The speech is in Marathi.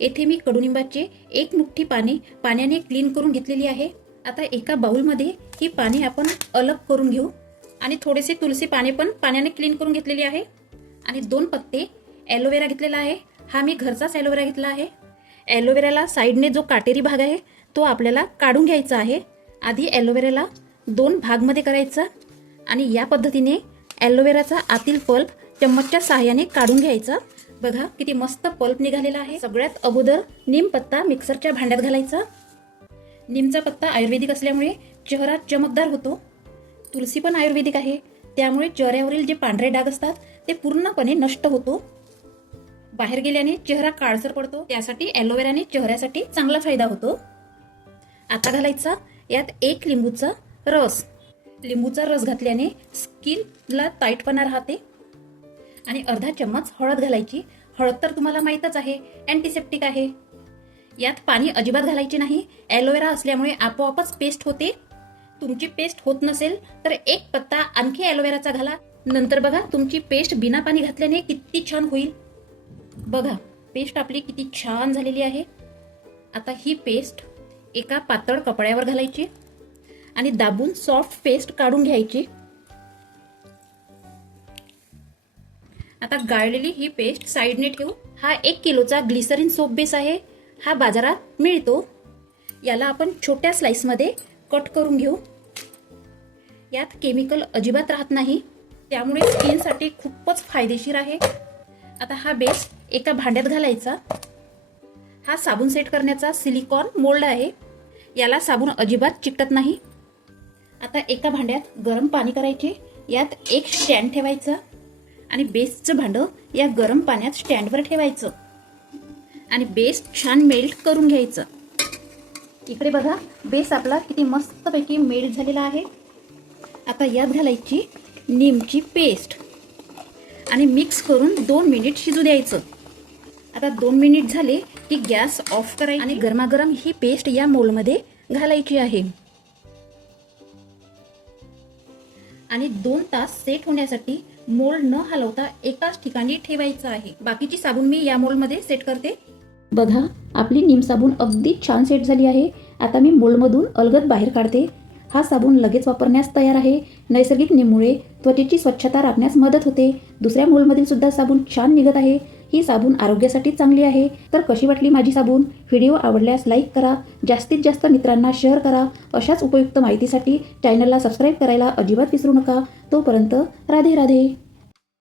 येथे मी कडुनिंबाचे एक मुठ्ठी पाण्याने क्लीन करून घेतलेली आहे। आता एका बाउलमध्ये ही पाणी आपण अलग करून घेऊ आणि थोडेसे तुलसी पाने पण पाण्याने क्लीन करून घेतलेली आहे आणि 2 पत्ते ॲलोवेरा घेतलेला आहे। हा मी घरचाच ॲलोवेरा घेतला आहे। ॲलोवेराला साइडने जो काटेरी भाग आहे तो आपल्याला काढून घ्यायचा आहे। आधी ॲलोवेराला 2 भागमध्ये करायचा आणि या पद्धतीने ॲलोवेराचा आतील पल्प चम्मचच्या सहाय्याने काढून घ्यायचा। बघा किती मस्त पल्प निघालेला आहे। सगळ्यात अगोदर नीमपत्ता मिक्सरच्या भांड्यात घालायचा। नीमचा पत्ता आयुर्वेदिक असल्यामुळे चेहरा चमकदार होतो। तुलसी पण आयुर्वेदिक आहे, त्यामुळे चेहऱ्यावरील जे पांढरे डाग असतात ते पूर्णपणे नष्ट होतो। बाहेर गेल्याने चेहरा काळसर पडतो, त्यासाठी ॲलोवेराने चेहऱ्यासाठी चांगला फायदा होतो। आता घालायचा यात 1 लिंबूचा रस। लिंबूचा रस घातल्याने स्किनला टाईटपणा राहते आणि अर्धा चम्मच हळद घालायची। हळद तर तुम्हाला माहीतच आहे, अँटीसेप्टिक आहे। यात पाणी अजिबात घालायचे नाही, ॲलोवेरा असल्यामुळे आपोआपच पेस्ट होते। तुमची पेस्ट होत नसेल तर 1 पत्ता आणखी ॲलोवेराचा घाला। नंतर बघा तुमची पेस्ट बिना पाणी घातल्याने किती छान होईल। बघा पेस्ट आपली किती छान झालेली आहे। आता ही पेस्ट एका पातळ कपड्यावर घालायची आणि दाबून सॉफ्ट पेस्ट काढून घ्यायची। आता गाळलेली ही पेस्ट साइडने ठेवू। हा 1 किलोचा ग्लिसरीन सोप बेस आहे। हा बाजारात मिळतो। याला आपण छोट्या स्लाइसमध्ये कट करून घेऊ। यात केमिकल अजिबात राहत नाही, त्यामुळे स्किनसाठी खूपच फायदेशीर आहे। आता हा बेस एका भांड्यात घालायचा। हा साबण सेट करण्याचा सिलिकॉन मोल्ड आहे, याला साबण अजिबात चिकटत नाही। आता एका भांड्यात गरम पाणी करायचे, यात एक स्टँड ठेवायचा आणि बेसचं भांडं या गरम पाण्यात स्टँडवर ठेवायचं आणि बेस छान मेल्ट करून घ्यायचं। इकडे बघा बेस आपला किती मस्तपैकी मेल्ट झालेला आहे। आता यात घालायची नीमची पेस्ट आणि मिक्स करून 2 मिनिट शिजू द्यायचं। आता 2 मिनिट झाले की गॅस ऑफ करायचा आणि गरमागरम ही पेस्ट या मोल्डमध्ये घालायची आहे आणि 2 तास सेट होण्यासाठी मोल्ड न हलवता एकाच ठिकाणी ठेवायचं आहे। बाकीची साबण मी या मोल्डमध्ये सेट करते। बघा आपली नीम साबण अगदी छान सेट झाली आहे। आता मी मोल्डमधून अलगद बाहेर काढते। हा साबण लगेच वापरण्यास तयार आहे। नैसर्गिक नीममुळे त्वचेची स्वच्छता राखण्यास मदत होते। दुसऱ्या मोल्डमधील सुद्धा साबण छान निघत आहे। ही साबण आरोग्यासाठी चांगली आहे। तर कशी वाटली माझी साबण? व्हिडिओ आवडल्यास लाईक करा, जास्तीत जास्त मित्रांना शेअर करा। अशाच उपयुक्त माहितीसाठी चॅनलला सबस्क्राईब करायला अजिबात विसरू नका। तोपर्यंत राधे राधे।